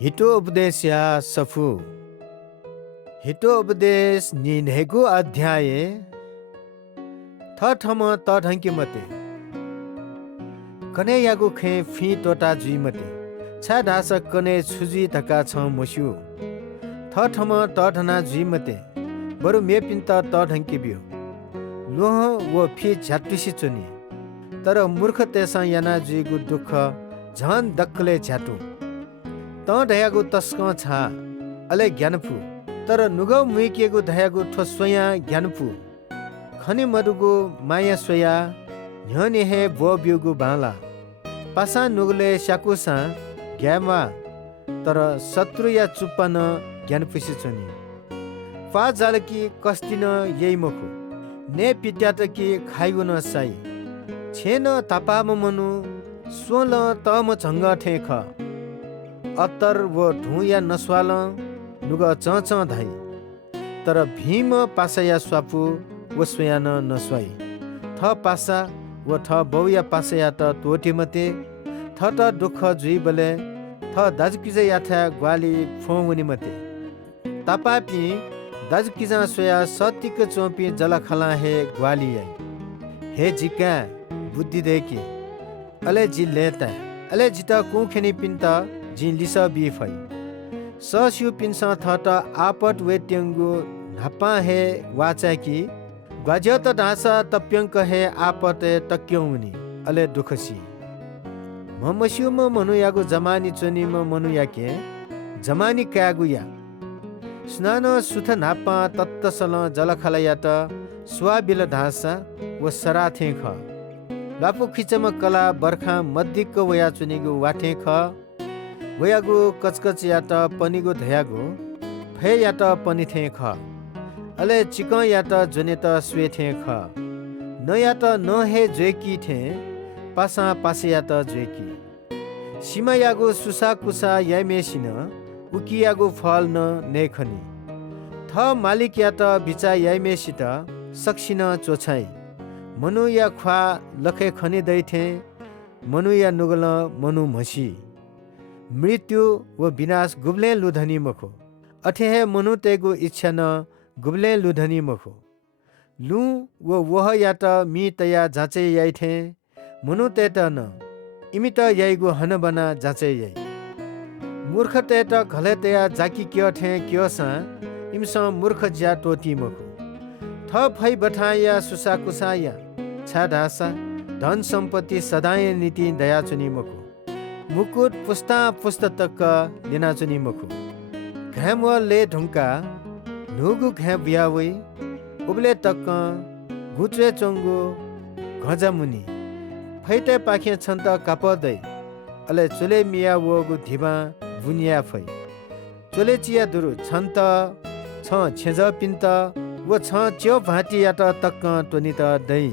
हिटो उपदेश या सफु हिटो उपदेश निन्हेगु अध्याय थठम तढंकी मते कने यागु खे फी टोटा जुई मते छा ढास कने छुजी धका छ मोस्यु थठम तढना जुई मते बरु मेपिन्त तढंकी बियो लोह वो फी झ्याटुसी चुनी तर मूर्ख तेसा याना जुइगु दुःख झन दक्कले झ्याटु त ढयागु तस्क छा अले ज्ञानफु तर नुगौ मुइकिएको धयागु ठोस्वया ज्ञानफु खनि मरुगु माया सोया न्यने हे बो बिउगु बाला पासा नुगले स्याकुसा ग्यामा तर शत्रु या चुप्पन ज्ञानफुसी चुनी पा जालकी कस्तिन यही मखु ने पिट्यात कि खाइगु न साई छेन तापाम मनु सोल तम झंग ठेख अत्तर वो ढु या नस्वाल नुग चच धाई तर भीम पासा या स्वापु वो स्वयान नस्वाई थ पासा वो थ बौया पासा या त तोटी मते थ त दुख जुई बले थ दाजकिज याथा ग्वाली फोमुनि मते तापापि दाजकिजा सोया सतिक चोपी जलखला हे ग्वाली आई हे जिका बुद्धि देखि अले जि लेता अले जिता कुखेनी पिन्ता जिन लिसा बिफाई सस्यु पिन्सा थट आपट वेट्यंगु नापा हे वाचाकी ग्वाज्यत ढासा तप्यंक हे आपट तक्यौनी अले दुखसी ममस्यु म मनु यागु जमानी चोनी म मनु याके जमानी कागु या स्नान सुथ नापा तत्तसल जलखला यात स्वाबिल ढासा व सराथे ख लापु खिचम कला बर्खा मध्यक वया चुनिगु वाठे ख वयागु कचकच यात पनिगु धयागु फे यात पनिथे ख अले चिक यात जनेत स्वेथे ख न यात न हे जेकी थे पासा पासे यात जेकी सीमा यागु सुसा कुसा यामेसिन उकियागु फल न नेखनी थ मालिक यात बिचा यामेसित सक्सिन चोछाई मनु या ख्वा लखे खनि दैथे मनु या नुगल मनु मसी मृत्यु व विनाश गुब्ले लुधनी मखो अठे हे मनु तेगु इच्छा न गुब्ले लुधनी मखो लु व वह यात मी तया जाचे याइथे मनु तेत न इमित याइगु हन बना जाचे याइ मूर्ख तेत घले तया जाकी क्य थे क्य सा इमसा मूर्ख ज्या टोटी मखो थ फै बठाया सुसा कुसाया छा ढासा धन सम्पत्ति सदाय नीति दया चुनी मखो मुकुट पुस्ता पुस्तक लिना चुनी मखु घ्याम ले ढुङ्का नुगु घ्याम बियावै उब्ले तक घुच्वे चोङ्गु घजामुनि फैटे पाखे छन् त कापदै अले चोले मिया वगु धिबा बुनिया फै चोले चिया दुरु छन् त छ छेज पिन्त व छ च्यो भाटी यात तक टोनी त दै